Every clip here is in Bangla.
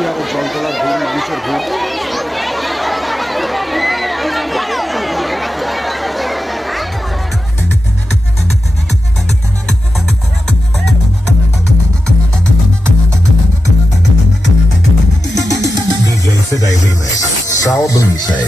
কুচবিহারের জলতলার ভিড়, মানুষের ভিড়। DJ Today Remix, Sal Boomsay.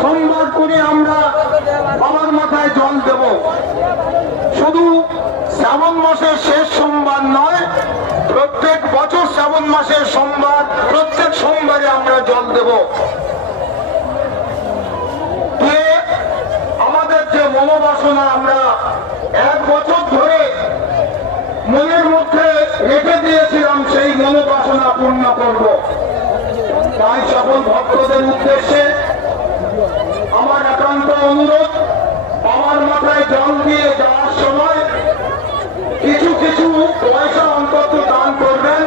সোমবার করে আমরা বাবার মাথায় জল দেব। শুধু শ্রাবণ মাসের শেষ সোমবার নয়, প্রত্যেক বছর শ্রাবণ মাসের সোমবার, প্রত্যেক সোমবারে আমরা জল দেব। আমাদের যে মনোবাসনা আমরা 1 বছর ধরে মনের মধ্যে রেখে দিয়েছিলাম, সেই মনোবাসনা পূর্ণ করব। তাই সকল ভক্তদের উদ্দেশ্যে আমার একান্ত অনুরোধ, আমার মাথায় জল দিয়ে যাওয়ার সময় কিছু কিছু পয়সা অন্তত দান করবেন।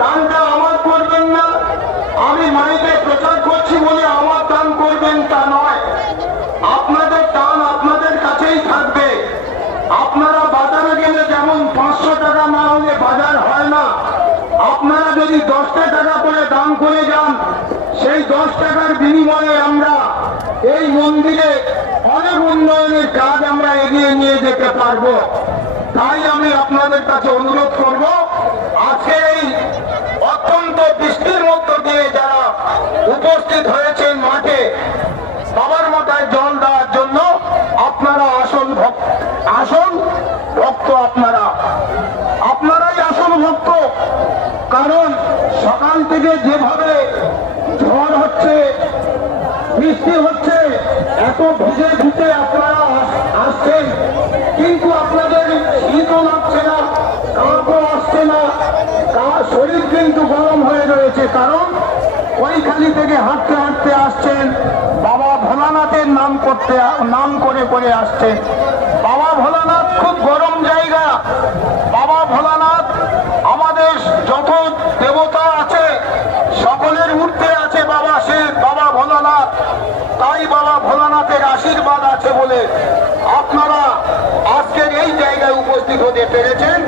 দানটা আমার করবেন না, আমি মাইকে প্রচার করছি বলে আমার দান করবেন তা নয়। আপনাদের দান আপনাদের কাছেই থাকবে। আপনারা বাজারে গেলে যেমন 500 টাকা না হলে বাজার হয় না, আপনারা যদি 10টা টাকা করে দান করে যান, সেই 10 টাকার বিনিময়ে আমরা এই মন্দিরে অনেক উন্নয়নের কাজ আমরা এগিয়ে নিয়ে যেতে পারবো। তাই আমি আপনাদের কাছে অনুরোধ করব, আজকে এই অত্যন্ত বৃষ্টির মধ্য দিয়ে যারা উপস্থিত হয়েছেন মাঠে বাবার মাথায় জল দেওয়ার জন্য, আপনারা আসল ভক্ত, আপনারাই আসল ভক্ত। কারণ সকাল থেকে যেভাবে ঝড় হচ্ছে, বৃষ্টি হচ্ছে, এত ভিজে ভিজে আপনারা আসছেন, কিন্তু আপনাদের শীতও লাগছে না, কাকও আসছে না, শরীর কিন্তু গরম হয়ে রয়েছে। কারণ ওইখালি থেকে হাঁটতে হাঁটতে আসছেন, বাবা ভোলানাথের নাম করে আসছেন। বাবা ভোলানাথ খুব গরম জায়গা। বাবা ভোলানাথ আমাদের যত দেবতা আছে সকলের ঊর্ধ্বে আছে বাবা ভোলানাথ। তাই বাবা ভোলানাথের আশীর্বাদ আছে বলে আপনারা আজকের এই জায়গায় উপস্থিত হতে পেরেছেন।